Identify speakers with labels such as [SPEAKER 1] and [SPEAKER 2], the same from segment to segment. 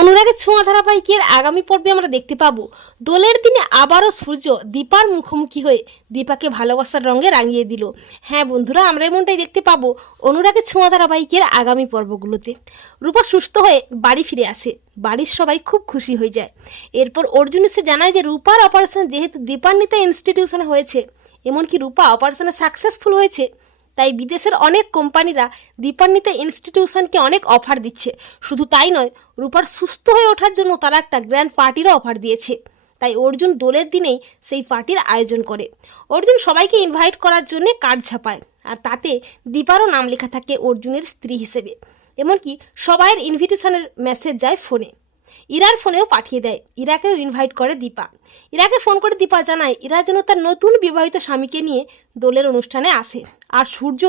[SPEAKER 1] অনুরাগের ছোঁয়া ধারাবাহিকের আগামী পর্বে আমরা দেখতে পাবো। দোলের দিনে আবারও সূর্য দীপার মুখোমুখি হয়ে দীপাকে ভালোবাসার রঙে রাঙিয়ে দিল। হ্যাঁ বন্ধুরা, আমরা এমনটাই দেখতে পাবো অনুরাগের ছোঁয়া ধারাবাহিকের আগামী পর্বগুলোতে। রূপা সুস্থ হয়ে বাড়ি ফিরে আসে। বাড়ির সবাই খুব খুশি হয়ে যায়। এরপর অর্জুন এসে জানায় যে রূপার অপারেশন যেহেতু দীপান্বিতা ইনস্টিটিউশনে হয়েছে, এমনকি রূপা অপারেশনে সাকসেসফুল হয়েছে তাই বিদেশের অনেক কোম্পানিরা দীপান্বিতা ইনস্টিটিউশনকে অনেক অফার দিচ্ছে। শুধু তাই নয়, রূপার সুস্থ হয়ে ওঠার জন্য তারা একটা গ্র্যান্ড পার্টিরও অফার দিয়েছে। তাই অর্জুন দোলের দিনেই সেই পার্টির আয়োজন করে। অর্জুন সবাইকে ইনভাইট করার জন্য কার্ড ছাপায়, আর তাতে দীপারও নাম লেখা থাকে অর্জুনের স্ত্রী হিসেবে। এমনকি সবাইয়ের ইনভিটেশনের মেসেজ যায় ফোনে ইরার ফোনেও পাঠিয়ে দেয়। ইরাকেও ইনভাইট করে দীপা। ইরাকে ফোন করে দীপা জানায়, ইরা যেন তার নতুন বিবাহিত স্বামীকে নিয়ে দোলের অনুষ্ঠানে আসে আর সূর্য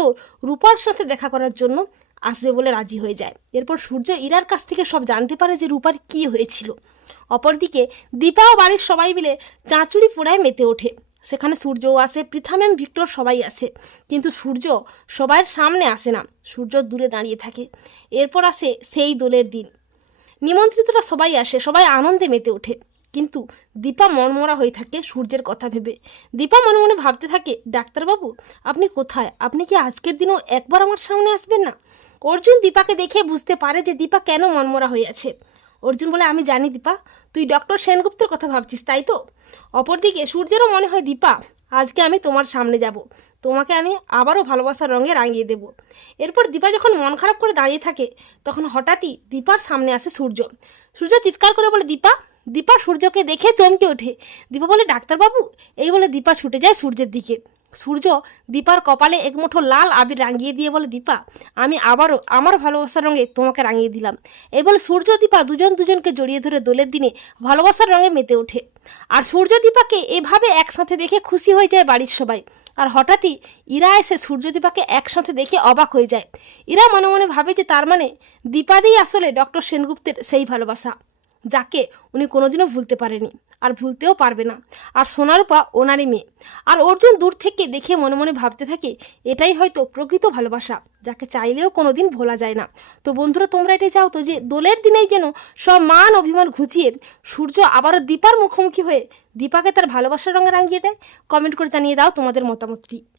[SPEAKER 1] রূপার সাথে দেখা করার জন্য আসবে বলে রাজি হয়ে যায়। এরপর সূর্য ইরার কাছ থেকে সব জানতে পারে যে রূপার কী হয়েছিল। অপরদিকে দীপা ও বাড়ির সবাই মিলে চাঁচুড়ি পোড়ায় মেতে ওঠে। সেখানে সূর্যও আসে পৃথামেম ভিক্টর সবাই আসে। কিন্তু সূর্য সবার সামনে আসে না, সূর্য দূরে দাঁড়িয়ে থাকে। এরপর আসে সেই দোলের দিন। নিমন্ত্রিতরা সবাই আসে, সবাই আনন্দে মেতে ওঠে। কিন্তু দীপা মনমরা হয়ে থাকে সূর্যের কথা ভেবে। দীপা মনে মনে ভাবতে থাকে, ডাক্তারবাবু, আপনি কোথায়? আপনি কি আজকের দিনও একবার আমার সামনে আসবেন না? অর্জুন দীপাকে দেখে বুঝতে পারে যে দীপা কেন মনমরা হয়ে আছে। অর্জুন বলে, আমি জানি দীপা, তুই ডক্টর সেনগুপ্তের কথা ভাবছিস, তাই তো? অপরদিকে সূর্যেরও মনে হয় দীপা আজকে আমি তোমার সামনে যাব। তোমাকে আমি আবারও ভালোবাসার রঙে রাঙিয়ে দেব। এরপর দীপা যখন মন খারাপ করে দাঁড়িয়ে থাকে, তখন হঠাৎই দীপার সামনে আসে সূর্য। সূর্য চিৎকার করে বলে, দীপা দীপা সূর্যকে দেখে চমকে ওঠে। দীপা বলে, ডাক্তারবাবু? এই বলে দীপা ছুটে যায় সূর্যের দিকে। সূর্য দীপার কপালে এক মুঠো লাল আবির রাঙিয়ে দিয়ে বলে, দীপা, আমি আবারও আমার ভালোবাসার রঙে তোমাকে রাঙিয়ে দিলাম। এই বলে সূর্য দীপা দুজন দুজনকে জড়িয়ে ধরে দোলের দিনে ভালোবাসার রঙে মেতে ওঠে। আর সূর্য দীপাকে এভাবে একসাথে দেখে খুশি হয়ে যায় বাড়ির সবাই। আর হঠাৎই ইরা এসে সূর্যদীপাকে একসাথে দেখে অবাক হয়ে যায়। ইরা মনে মনে ভাবে যে তার মানে দীপাদি আসলে ডক্টর সেনগুপ্তের সেই ভালোবাসা, যাকে উনি কোনোদিনও ভুলতে পারেনি। আর ভুলতেও পারবে না। আর সোনারূপা ওনারই মেয়ে। আর অর্জুন দূর থেকে দেখে মনে মনে ভাবতে থাকে, এটাই হয়তো প্রকৃত ভালোবাসা, যাকে চাইলেও কোনো দিন ভোলা যায় না। তো বন্ধুরা, তোমরা এটাই চাও তো যে, দোলের দিনেই যেন সব মান অভিমান ঘুচিয়ে সূর্য আবারও দীপার মুখোমুখি হয়ে দীপাকে তার ভালোবাসার রঙে রাঙিয়ে দেয়। কমেন্ট করে জানিয়ে দাও তোমাদের মতামতটি।